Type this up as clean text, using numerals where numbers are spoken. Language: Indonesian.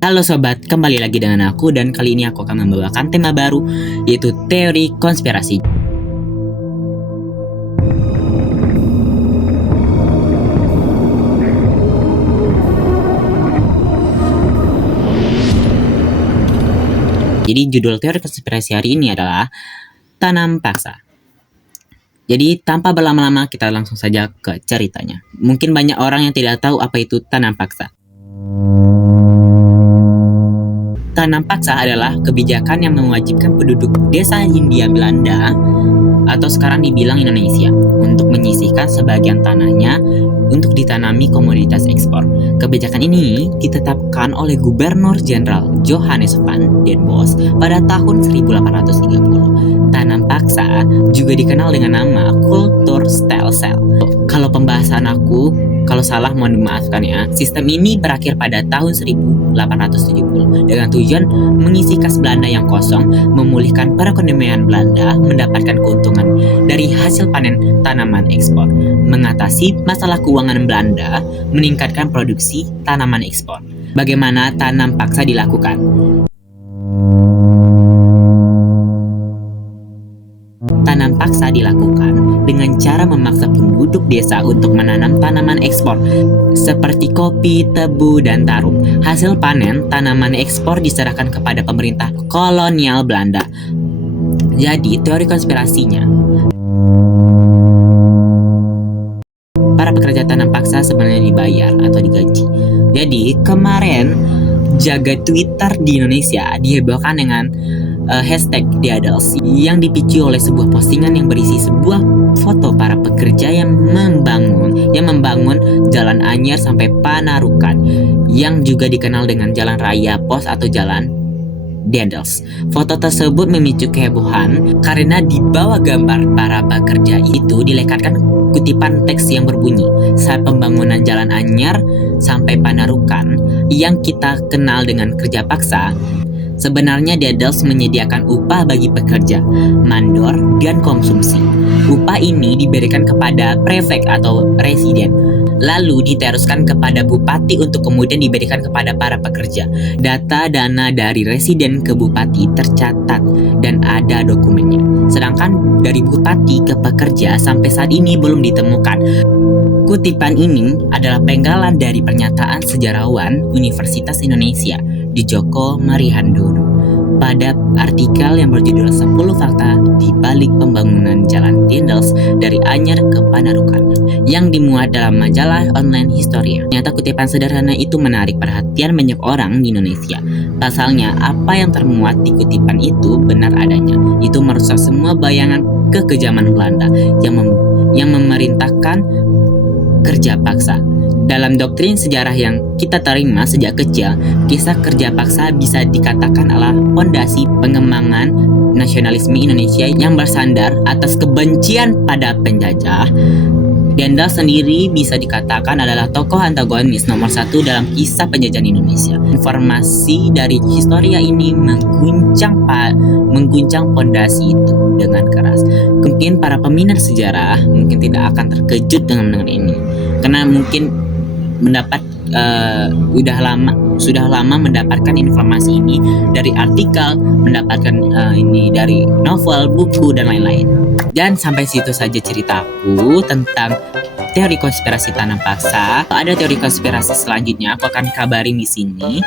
Halo sobat, kembali lagi dengan aku dan kali ini aku akan membawakan tema baru yaitu teori konspirasi. Jadi judul teori konspirasi hari ini adalah tanam paksa. Jadi tanpa berlama-lama kita langsung saja ke ceritanya. Mungkin banyak orang yang tidak tahu apa itu tanam paksa. Tanam paksa adalah kebijakan yang mewajibkan penduduk desa Hindia Belanda atau sekarang dibilang Indonesia untuk menyisihkan sebagian tanahnya untuk ditanami komoditas ekspor. Kebijakan ini ditetapkan oleh Gubernur Jenderal Johannes van den Bos pada tahun 1830. Tanam paksa juga dikenal dengan nama Kulturstelsel. Kalau pembahasan aku kalau salah mohon dimaafkan ya. Sistem ini berakhir pada tahun 1870 dengan tujuan mengisi kas Belanda yang kosong, memulihkan perekonomian Belanda, mendapatkan keuntungan dari hasil panen tanaman ekspor, mengatasi masalah keuangan Belanda, meningkatkan produksi tanaman ekspor. Bagaimana tanam paksa dilakukan? Tanam paksa dilakukan dengan cara memaksa penduduk desa untuk menanam tanaman ekspor seperti kopi, tebu, dan tarum. Hasil panen tanaman ekspor diserahkan kepada pemerintah kolonial Belanda. Jadi teori konspirasinya, para pekerja tanam paksa sebenarnya dibayar atau digaji. Jadi kemarin jagat Twitter di Indonesia dihebohkan dengan hashtag Diadels yang dipicu oleh sebuah postingan yang berisi sebuah foto para pekerja yang membangun Jalan Anyar sampai Panarukan yang juga dikenal dengan Jalan Raya Pos atau Jalan Diadels. Foto tersebut memicu kehebohan karena di bawah gambar para pekerja itu dilekatkan kutipan teks yang berbunyi, saat pembangunan Jalan Anyar sampai Panarukan yang kita kenal dengan kerja paksa, sebenarnya Diadels menyediakan upah bagi pekerja, mandor, dan konsumsi. Upah ini diberikan kepada prefek atau residen, lalu diteruskan kepada bupati untuk kemudian diberikan kepada para pekerja. Data dana dari residen ke bupati tercatat dan ada dokumennya. Sedangkan dari bupati ke pekerja sampai saat ini belum ditemukan. Kutipan ini adalah penggalan dari pernyataan sejarawan Universitas Indonesia Djoko Marihandono pada artikel yang berjudul 10 Fakta di Balik Pembangunan Jalan Diadels dari Anyar ke Panarukan yang dimuat dalam majalah online Historia. Ternyata kutipan sederhana itu menarik perhatian banyak orang di Indonesia. Pasalnya, apa yang termuat di kutipan itu benar adanya. Itu merusak semua bayangan kekejaman Belanda yang memerintahkan kerja paksa. Dalam doktrin sejarah yang kita terima sejak kecil, kisah kerja paksa bisa dikatakan adalah fondasi pengembangan nasionalisme Indonesia yang bersandar atas kebencian pada penjajah. Diadels sendiri bisa dikatakan adalah tokoh antagonis nomor 1 dalam kisah penjajahan Indonesia. Informasi dari Historia ini mengguncang fondasi itu dengan keras. Kemudian para peminat sejarah mungkin tidak akan terkejut dengan mendengar ini, karena mungkin sudah lama mendapatkan informasi ini dari artikel, mendapatkan ini dari novel, buku, dan lain-lain. Dan sampai situ saja ceritaku tentang teori konspirasi tanam paksa. Kalau ada teori konspirasi selanjutnya, aku akan kabarin di sini.